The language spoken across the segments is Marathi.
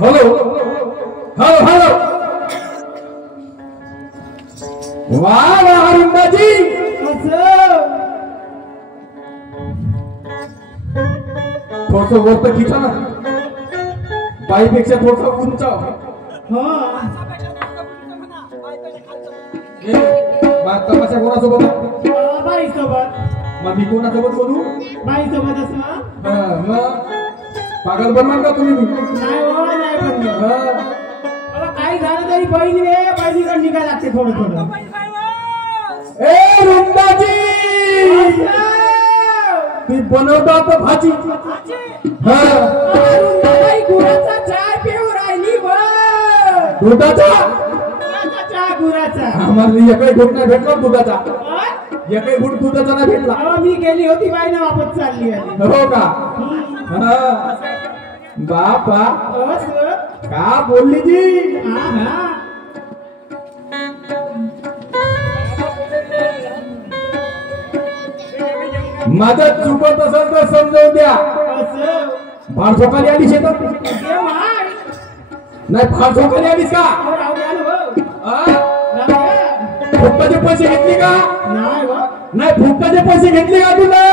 हॅलो हॅलो हॅलो वा वा रुंदाजी थोडस वरत खिचा ना बाईपेक्षा थोडस उंच तमाशा कोणासोबत बाईसोबत मग मी कोणासोबत बोलू बाईसोबत असं मग पागल बनणार का तुम्ही नाही हो नाही बनणार काही झालं तरी बहिणीकडे निघायला लागते थोडं थोडं ए रुंदाजी ती बनवतात भाजी रुंदाबाई गुराचा चहा पिऊ राहिली दुधाचा चहा गुराचा आम्हाला एकही घुट नाही भेटला दुधाचा एकही घुट दुधाचा नाही भेटला मी गेली होती बाई ना वापस चालली हो का बापा का बोलली जी माझं चुकत असेल तर समजावून द्या फार झोकाली आलीस येतात नाही फार झोकाली आलीस का फुकटाचे पैसे घेतले का नाही फुकटाचे पैसे घेतले का तुला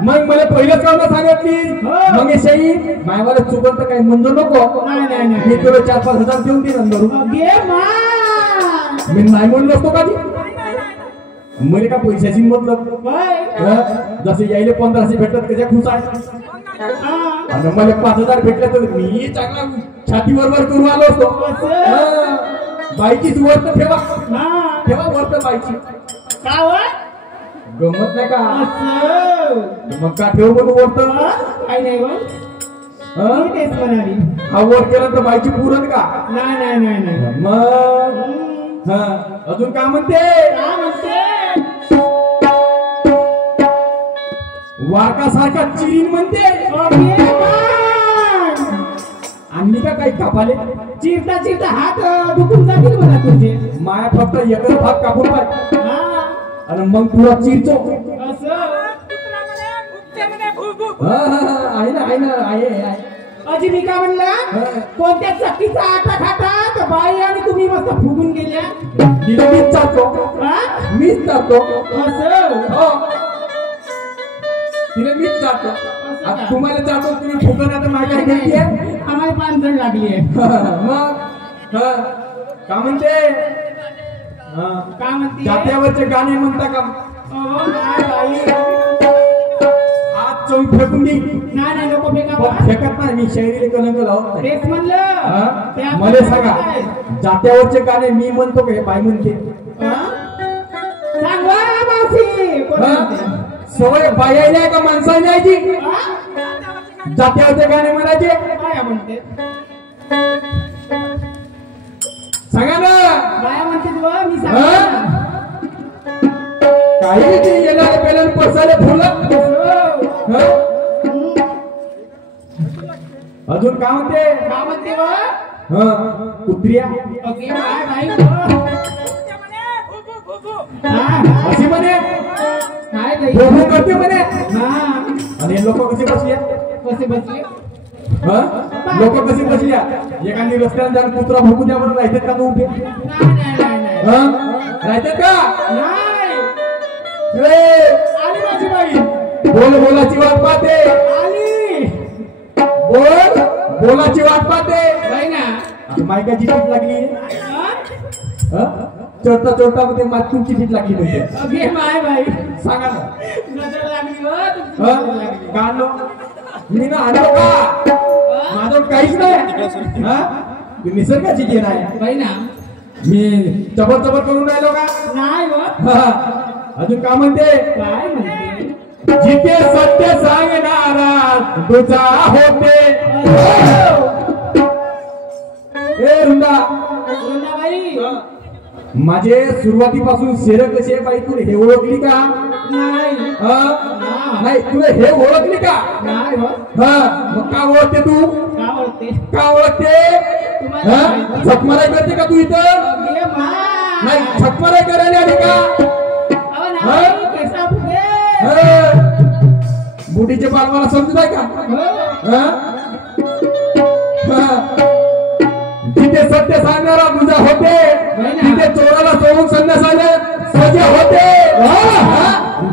मग मला पहिलंच काम सांगितली मग शाही मायवाला चुकत तर काही मंजूर नको मी तुला 4-5 हजार देऊन देईन मी नाही म्हणलो असतो का मला का पैशाची मतलब जसे यायले 1500 भेटतात त्याच्या खुश आहे आणि मला 5000 भेटले तर मी चांगला छातीवर वर करून आलो असतो बाईची वर्त ठेवा ठेवा वर्त बाईची गमत नाही का मग का ठेव म्हणून वर्त काही नाही हा वर केला तर बाईची पुरण का नाही मग अजून काय म्हणते वारका सारखा चिरीन म्हणते आणि का काही कापाले चिरता चिरता हात दुखून जातील मला तुझे माया फक्त एकच भाग कापून पाय आणि मग तुला चिरतो आहे ना आहे अजी मी काय म्हणला कोणत्या चक्कीचा आटा खाता बाई आणि तुम्ही मस्त फुगून गेल्या तिला मीच जातो तिला मीच जातो तुम्हाला जातो तुम्ही फुगून आता माझ्या घरी आम्हाला 5 जण लागली आहे मग का म्हणते जात्यावरचे गाणे म्हणता का हात चौक फेकून दे नाही नको फेकत नाही मी शहरीला कलंक लावत तेच म्हणलं मला सांगा जात्यावरचे गाणे मी म्हणतो का हे बाई म्हणते सवय बायाला का माणसाला यायची जात्यावरचे गाणे म्हणायचे बाया म्हणते सांगा ना बाया म्हणते तुला मी काही ते येणारे पेलन पसाले फुलं अजून काय म्हणते कुत्रिया अशी म्हणे भोभू करते म्हणे आणि लोक कसे बसले लोक कशी बसल्या एखादी रस्त्याने जाऊन कुत्रा भोगू द्या म्हणून राहतात का तू उभे राहतात का आली माझी बाई बोलाची वाट पाहते बोलाची वाट पाहते ना मायकाची फीट लागली चढता चढता मध्ये तुमची फीट लागली म्हणजे बाई सांगा ना नजर लागली गाणं मी ना आणलो का माझं काहीच नाही निसर्गाची जी नाही बाई ना मी चबत करून राहिलो का नाही अजून का म्हणते काय म्हणते जिथे सत्य सांगणारा तुझा होते ए रुंदाबाई माझे सुरुवातीपासून शेर कसे बाई तू हे ओळखली का नाही तुला हे ओळखली का मग का ओळखते तू का ओळखते झकमाराय करते का तू इथं नाही झकमाराय करायला आली का बुढीचे बाल मला समजत आहे का पाहून संन्यासाला सजा होते,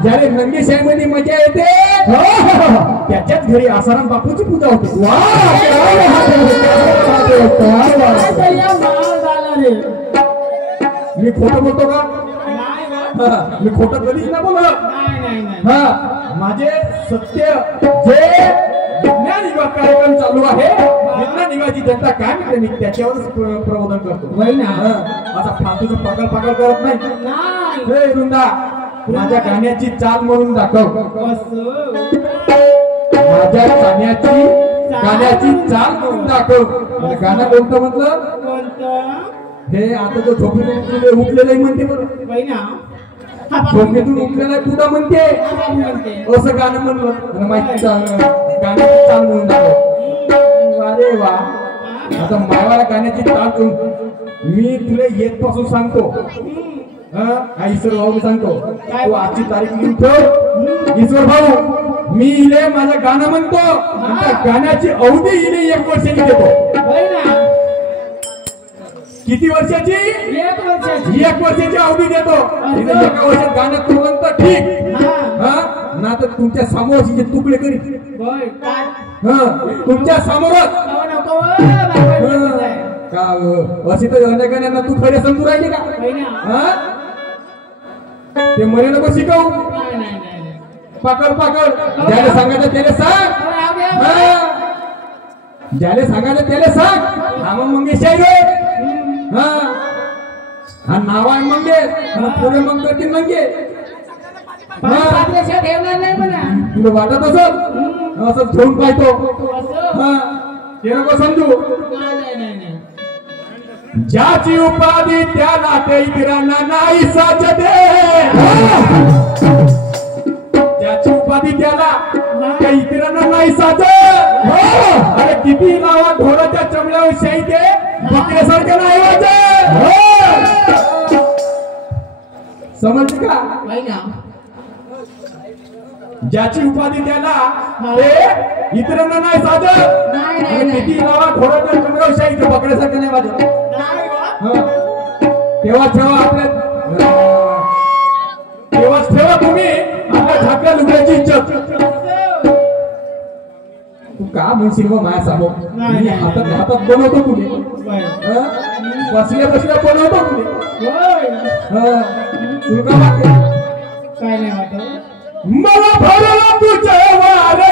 ज्याला नंगेशाहीमध्ये मजा येते त्याच्याच घरी आसाराम बापूची पूजा होते. मी खोटं बोलतो का? मी खोटं कधीच नाही बोलत. माझे सत्य जे विज्ञान युगा कार्यक्रम चालू आहे, विज्ञान युगाची जनता काय म्हणते मी त्याच्यावरच प्रबोधन करतो. असा फालतूचं पागल पागल करत नाही. हे वृंदा, माझ्या गाण्याची चाल म्हणून दाखव. माझ्या गाण्याची चाल म्हणून दाखव. गाणं कोणतं म्हटलं? हे आता जो झोपेतून उठलेलं म्हणते बरं, झोपेतून उठलेला कुठं म्हणते असं गाणं म्हणलं. माहिती गाण्याची चाल म्हणून दाखव. अरे वा, आता मायवाला गाण्याची चाल मी तुला येत पासून सांगतो. ईश्वर भाऊ सांगतो, तू आजची तारीख लिहून ठेव. ईश्वर भाऊ, मी इले माझं गाणं म्हणतो, गाण्याची अवधी इले 1 वर्षाची देतो. किती वर्षाची? 1 वर्षाची. 1 वर्षाची अवधी देतो. 1 वर्षात गाणं तू म्हणतो ठीक, ना तर तुमच्या समोरचे तुकडे करीत. तुमच्या समोरच का अशी तर अनेक गाण्यांना तू खरे समजू राहिली का? ते म्हणे नको शिकवू. पाकड पाकड ज्याला सांगायचं त्याला सांग, ज्याला सांगायचं त्याला सांग. हा मग मंगेशाही हा नाव आहे मंगे, पुढे मग करतील मंगे. तुला वाटत असं ठेवून पाहतो, ते नको समजू. ज्याची उपाधी त्याला ते इतरांना नाही साजते. ज्याची उपाधी त्याला त्या इतरांना नाही साजत. अरे किती नावा ढोराच्या चमड्यावर शाही ते बकऱ्यासारखं नाही वाजत. समजलं का? ज्याची उपाधी त्याला ते इतरांना नाही साजत. किती नावा ढोराच्या चमड्यावर शाही ते बकऱ्यासारखं नाही वाजत. तेव्हा ठेवा आपल्या, तेव्हाच ठेवा तुम्ही आपल्या झाकल्या लुगड्याची इज्जत. तू का म्हणशील मग माझ्या समोर? मी हातात हातात बनवतो तुले, बसल्या बसल्या बनवतो तुले. तुला वाटत काय नाही वाटत मला भरला तुझ्या वार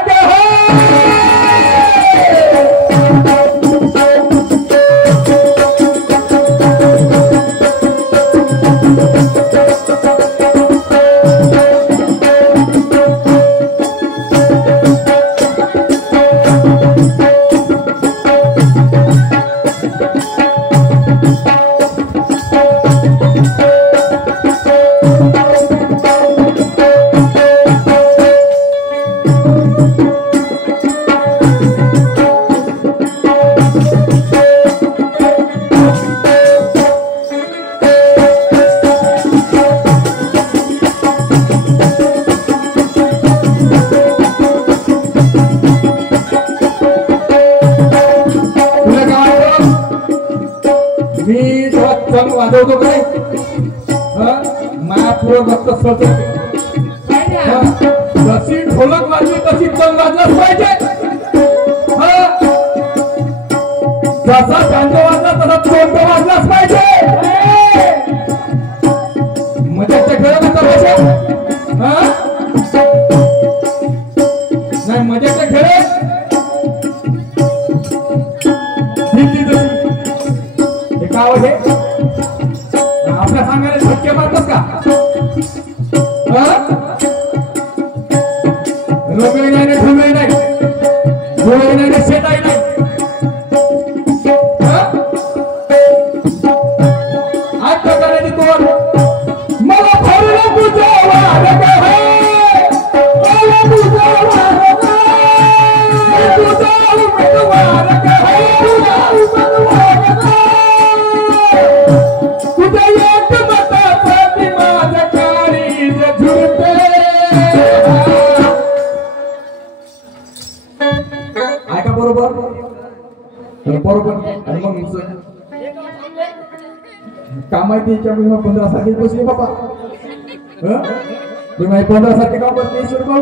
वाजवतो काय मायापूर रक्त सळते. जशी ढोलक वाजली तशी चंग वाजलाच पाहिजे. जसा गांजो वाजला तसा चोंड वाजलाच पाहिजे. मजाच्या घरात तमाशा नाही, मजाच्या घरात हे का आहे आपल्या सांगायला शक्य मारतात का? रोगळी नाही, ढोंगळी नाही, गोळी नाही, शेताई नाही. आज प्रकाराने तोड मला भरला तुझा वार मला तुझा वार तुझा उमेदवार तुझा एक मतासाठी माझ्या काळीज झुरते. ऐका बरोबर बरोबर. आणि मग का माहिती याच्यामुळे मग 15 सारखे बसले बाबा. तुम्ही 15 सारखे का बसले ईश्वर भाऊ?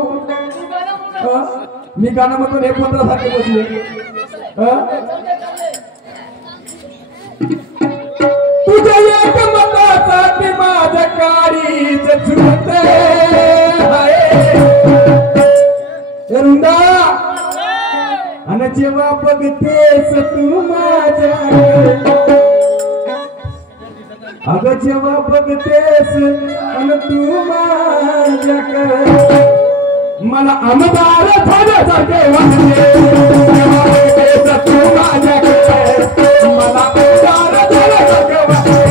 मी गाणं म्हणतो हे 15 सारखे बसले. तुझ्या एक मतासाठी माझ्या काळीच झुकते रुंदा आणि जेव्हा बघतेस तू माझ्याकडे, अगं जेव्हा बघतेस आणि तू माझ्याकडे मला आमदार झाल्यासारखे वाटते. जेव्हा बघतेस तू माझ्याकडे मला आमदार झाल्यासारखे वाटते.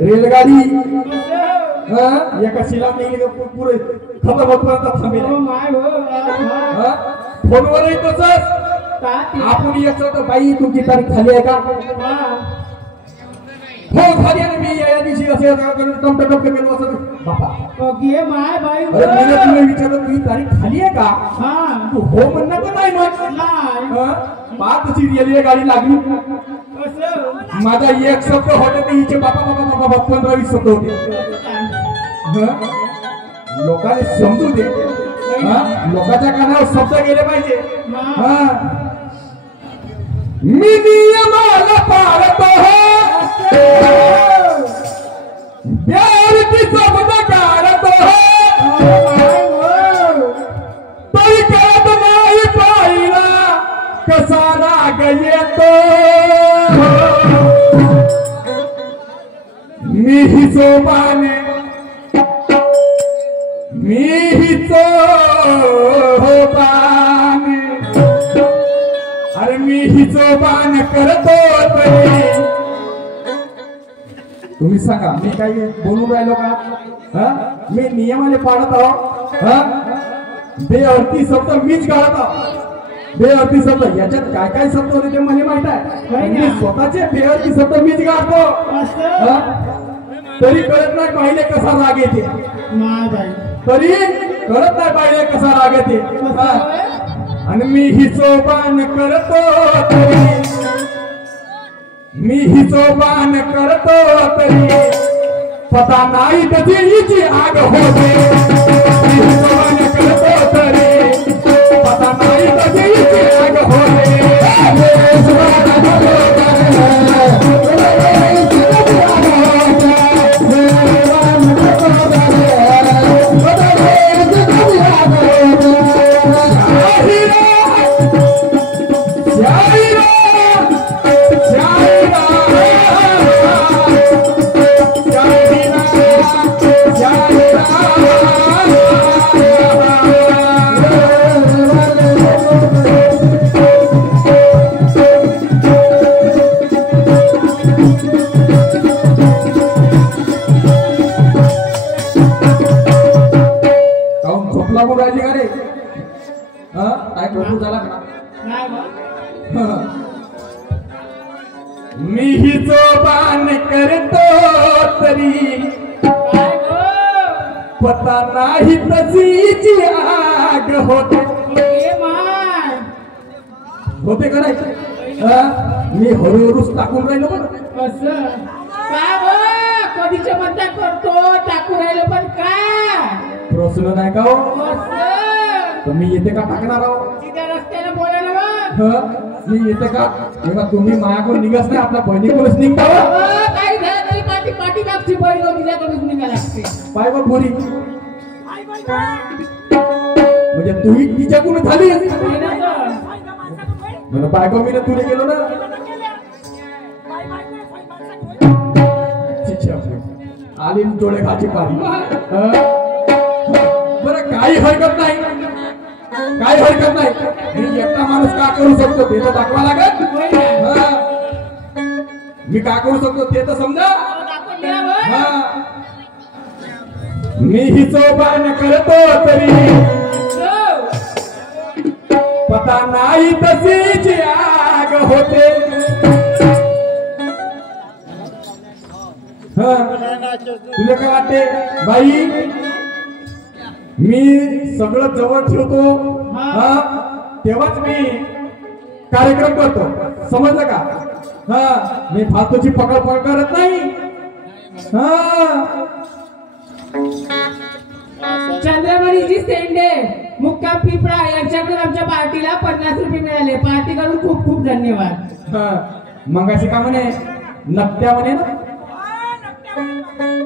रेलगाडी एका शिला पुरे खबर होत थांबेल. फोनवरही तसंच आपण याचं बाई तुमची तारीख खाली आहे का? हो खाली आहे. मी या दिवशी असे टमटम केलं असं बाबा तुला विचारलं तुझी तारीख खाली आहे का? तू हो म्हणणं का नाही मग तशी रेल्वे लागली. माझा एक शब्द होते ते हिचे बाबा बाबा बाबा 15-20 शब्द होते. लोकांनी समजू दे. लोकांच्या कानावर शब्द गेले पाहिजे. मी नियमाला पाळतो प्यार की शब्द काढतो तरी कळत नाही पाहिला कसा राग येतो. मी ही चोपाने अरे मी ही चोपान करतो तरी. तुम्ही सांगा मी काही बोलून राहिलो का? मी नियमाने पाळत आहो. बेअर्थी शब्द मीच काढत आहो. बेअर्थी शब्द याच्यात काय काय शब्द होते ते मला माहित आहे. मी स्वतःचे बेअर्थी शब्द मीच काढतो तरी कळत नाही पाहिले कसा राग येते. तरी कळत नाही पाहिले कसा राग येते. आणि मी ही चोपान करतो तरी मी ही चोपान करतो तरी पता नाही कधी हिची आग होते. मी ही चोपान करतो तरी पता नाही कधी हिची आग होते. लागून राहिली का रे? काय झोपून झाला का? मी ही चोपान करतो तरी पता नाही तशीची आग होते. होते का नाही? मी हळूहळूच टाकून राहिलो पण असं कधीच्या म्हणता करतो टाकून राहिलो पण काय प्रश्न नाही का हो? तर मी येते का टाकणार आहो? रस्त्याने बोलायला मी येते का? तेव्हा तुम्ही मायाकडून निघत नाही आपल्या बहिणीकडूनच निघता. काही झालं तरी पाठी मागची बहीण तिच्याकडून निघा लागते. पाय बघ बोरी म्हणजे तुम्ही तिच्याकडून झाली म्हणजे बायको मी तुला गेलो ना. आली डोळे खाची पारी. बरं काही हरकत नाही. काही हरकत नाही. मी एकटा माणूस का करू शकतो ते तर दाखवा लागत. मी का करू शकतो ते तर समजा. मी ही चौपान करतो तरी पता नाही तशीच आग होते. तुला काय वाटते बाई मी सगळं जवळ ठेवतो तेव्हाच मी कार्यक्रम करतो समजलं का. मी फालतूची पकड करत नाही. चंद्रमणीजी सेंडे मुक्काम पिपळा यांच्याकडून आमच्या पार्टीला 50 रुपये मिळाले. पार्टी करून खूप खूप धन्यवाद. मगाशी का म्हणे नकट्या म्हणे ना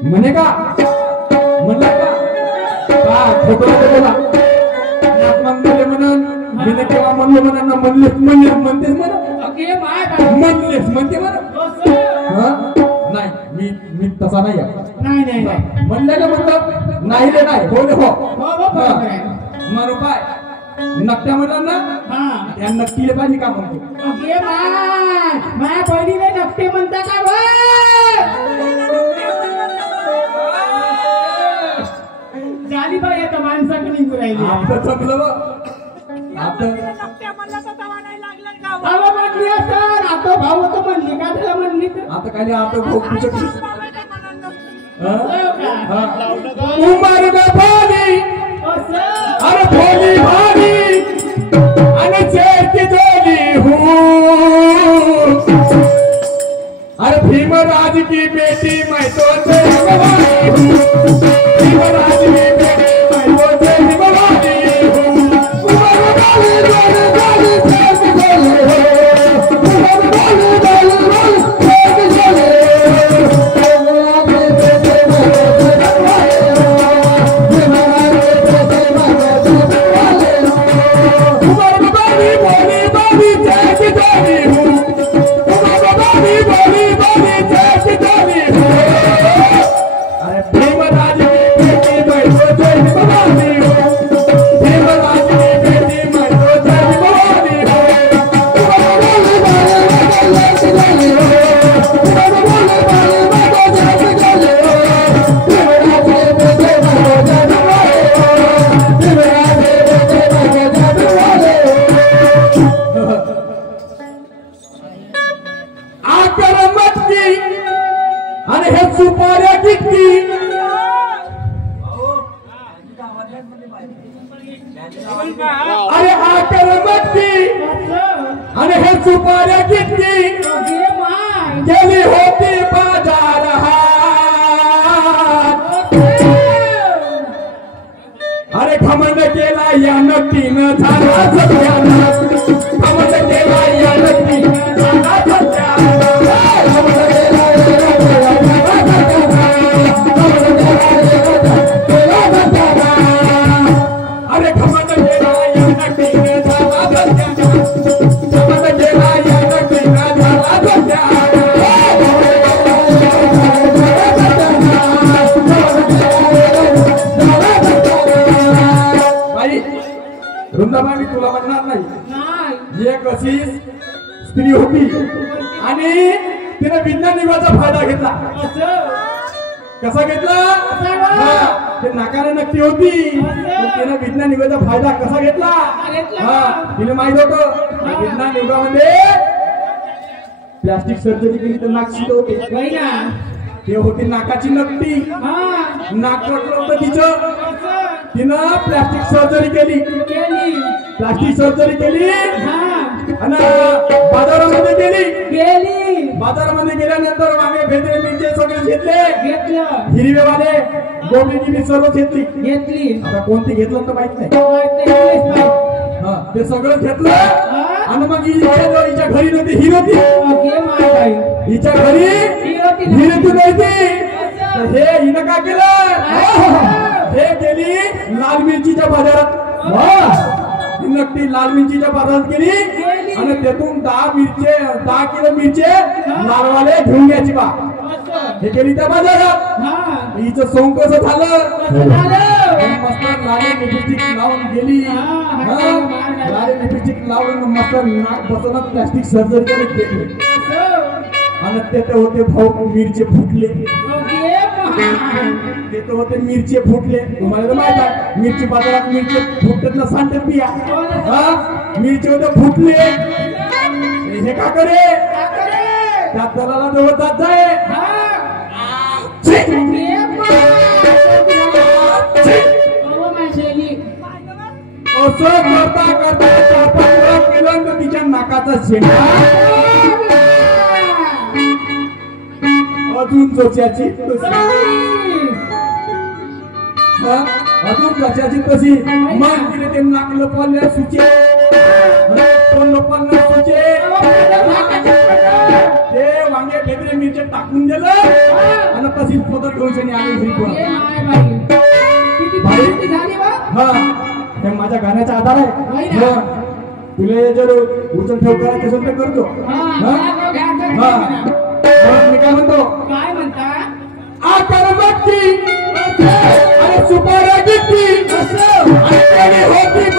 म्हणे का म्हणलं का खोटं बोला म्हणून मी केव्हा म्हणलो म्हणा म्हणलेस म्हणतेस म्हणलेस म्हणते म्हणा. नाही मी तसा नाही म्हणलेलं म्हटलं नाही रे नाही हो रे हो म्हणू पाय नकट्या म्हणलं ना त्या नक्कीले पाहिजे का म्हणतो. माझ्या बहिणीला नकटे म्हणता का झाली बाई आता माणसाकडे निघू राहिली. आता चकलं आता म्हणली असं आता भाऊ तर म्हणली का त्याला म्हणली आता काय आता भाऊ उमर भारी अरे भोली भारी आणि चेर की जोली हूँ. अरे भीमराज की बेटी मैं तो भीमराज की बेटी मैं तो भीमवाली हूँ. अरे आकर मटकी आणि हे सुपाऱ्या किती गेली होती बाजार. अरे घमंड केला या नक्कीनं झाला सत्यानाश. घमंड केला या नक्कीनं झाला सत्यानाश. अरे घमंड केला या नक्कीनं झाला सत्यानाश. घमंड केला या नक्कीनं झाला सत्यानाश. वृंदाबाई मी तुला म्हणणार नाही. एक अशी स्त्री होती आणि तिने विज्ञान युगाचा फायदा घेतला. कसा घेतला ते नाकाने नक्की होती तिने विज्ञान युगाचा फायदा कसा घेतला तिने माहित होतं. विज्ञान युगामध्ये प्लास्टिक सर्जरी केली तर नाक शिल होते. ते होती नाकाची नकटी. नाक कटलं होतं तिचं. तिनं प्लास्टिक सर्जरी केली. प्लास्टिक सर्जरी केली आणि बाजारामध्ये गेली. बाजारामध्ये गेल्यानंतर मागे भेंडे मिरचे सगळे घेतले. हिरवेवाले गोबरी मी सर्व घेतली. आता कोणती घेतलं तर माहित नाही. ते सगळं घेतलं आणि मग हिच्या घरी नव्हती हिरोती. हिच्या घरी हिरोती नव्हती. हे हिनं काय केलं हे गेली लाल मिरचीच्या बाजारात. नक्की लाल मिरचीच्या बाजारात गेली आणि त्यातून 10 किलो मिरचे लालवाले घेऊन घ्यायची बा. हे गेली त्या बाजारात. हिचं सोंग कसं झालं मस्त लाले लिपस्टिक लावून गेली लाले लिपस्टिक लावून मस्त नाक बसवून प्लास्टिक सर्जरी करत गेली आणि ते होते भाऊ मिरचे फुटले ते होते मिरचे फुटले तुम्हाला तर माहित आहे मिरची बाजारात मिरची फुटत ना सांगतात बिया मिरचे होते फुटले हे का करे त्या दलाला जवळ जात जाय असं करता करता तिच्या नाकाचा शेंडा अजून चोच्याची अजून कशाची तशी मग तिने ते नाक लपवल्या सुचे लोकांना सुचे ते वांगे फेकले मिरचे टाकून दिलं आणि तशीच पदर घेऊन आले हा हे माझ्या गाण्याचा आधार आहे तुला जर उचल ठेव करायचं असेल तर करतो मी काय म्हणतो काय म्हणता आकार बघती आणि सुपाऱ्या घेतली आणि होती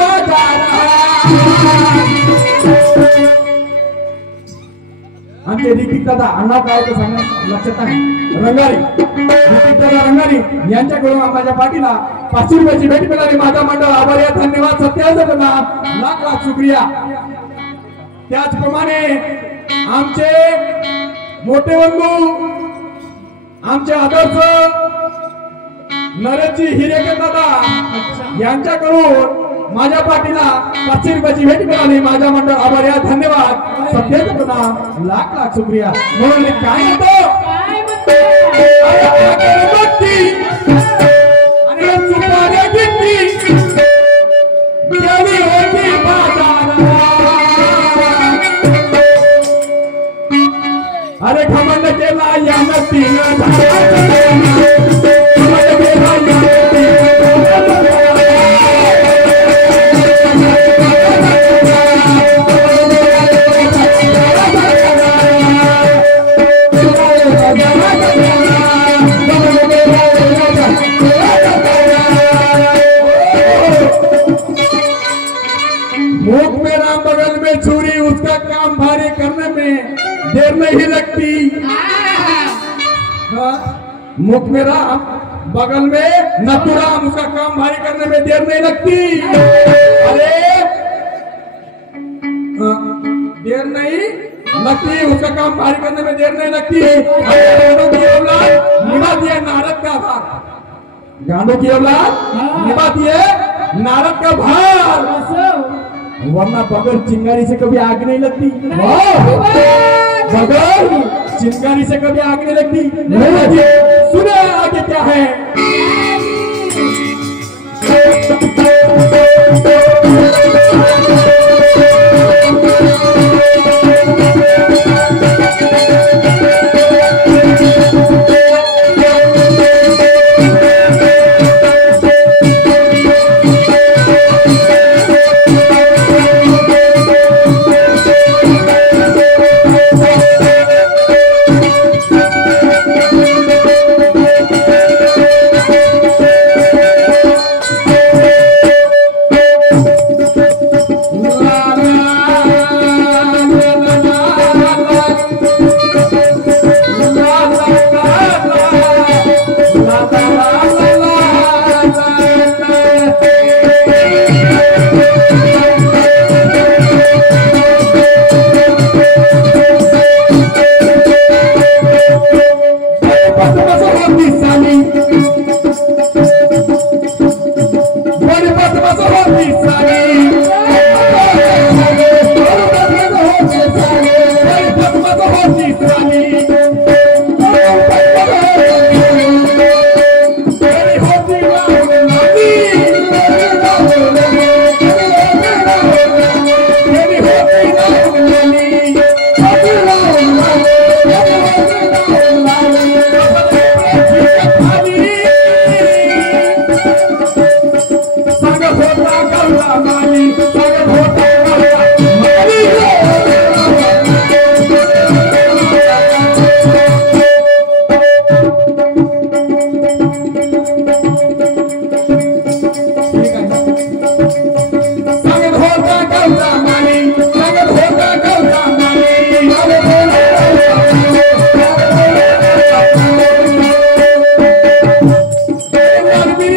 आमचे ऋतिक दादा अण्णा काय ते सांगा लक्षात आहे रंगारी ऋतिक दादा रंगारी यांच्याकडून माझ्या पाठीला 500 रुपयाची भेट मिळाली माझा मंडळ आभारी आहे धन्यवाद सत्याचं लाख लाख शुक्रिया त्याचप्रमाणे आमचे मोठे बंधू आमचे आदर्श नरेशजी हिरेकर दादा यांच्याकडून माझ्या पाठीला 500 रुपयाची भेट मिळाली माझ्या मंडळ आभारी आहे धन्यवाद सत्याचं पुन्हा लाख लाख शुक्रिया म्हणून काय म्हणतो आणि सुपाऱ्या घेतली गेली होती अरे खमंड केला या मुख में राम बगल में छुरी उसका काम भारी करने में देर नहीं लगती मुख में राम बगल में नथुराम उसका काम भारी करने में देर नहीं लगती अरे देर नहीं लगती उसका काम भारी करने में देर नहीं लगती निभा दिया नारद का भार गांडों की औलाद निभा दिए नारद का भार वरना बगल चिंगारी से कभी आग नहीं लगती बगल चिंगारी से कभी आग नहीं लगती सुने आगे क्या है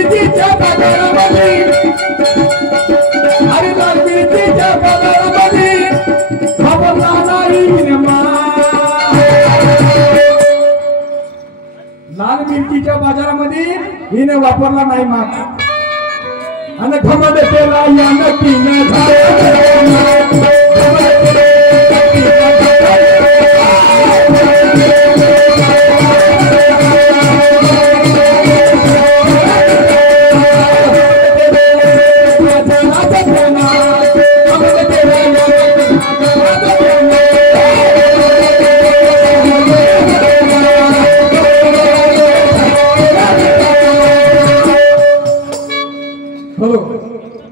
मिरचीच्या बाजारामध्ये अरे लाल मिरचीच्या बाजारामध्ये वापरला नाही लाल मिरचीच्या बाजारामध्ये हिने वापरला नाही मास्क आणि घमंड केला या नक्कीने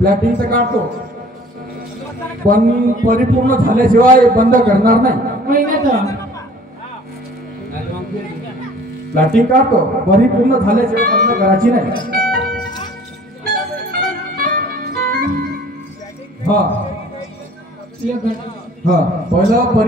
प्लॅटिंग तर काढतो पण परिपूर्ण झाल्याशिवाय बंद करणार नाही. प्लॅटिंग काढतो परिपूर्ण झाल्याशिवाय बंद करायची नाही. हा पहिलं